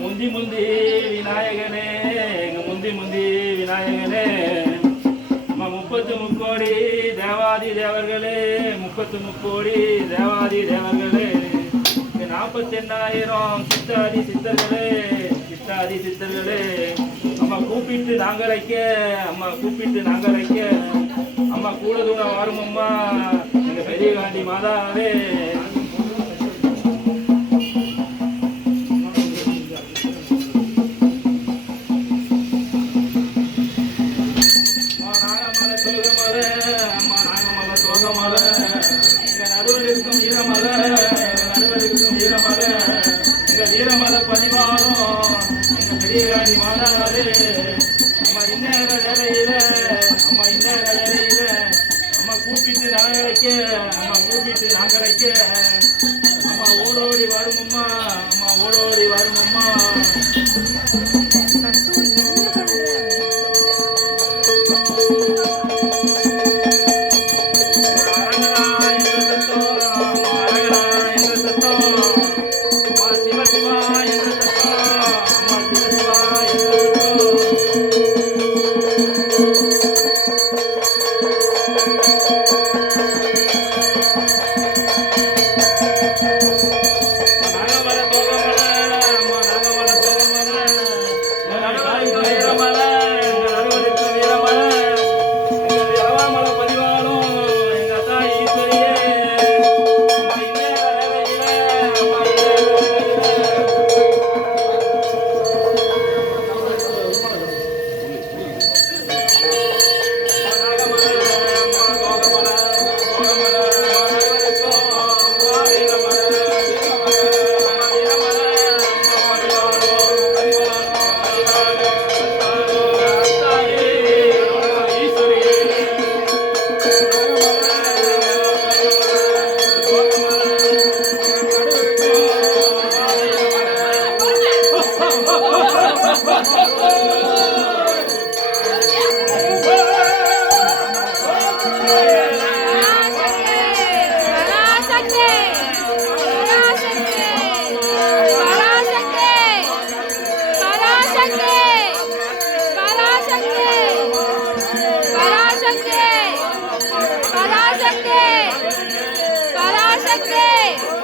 Mundi mundi vinayagane, mundi mundi vinayagane. தேவாதி தேவர்களே முப்பத்து முக்கோடி தேவாதி தேவர்களே. நாற்பத்தி எண்ணாயிரம் சித்தாதி சித்தர்களே சித்தாதி சித்தர்களே. அம்மா கூப்பிட்டு நாங்களைக்க அம்மா கூப்பிட்டு நாங்களைக்க. அம்மா கூட தூரம் வாரும் அம்மா எங்க பெரிய காந்தி மாதாவே. Thank you. Música লাগবে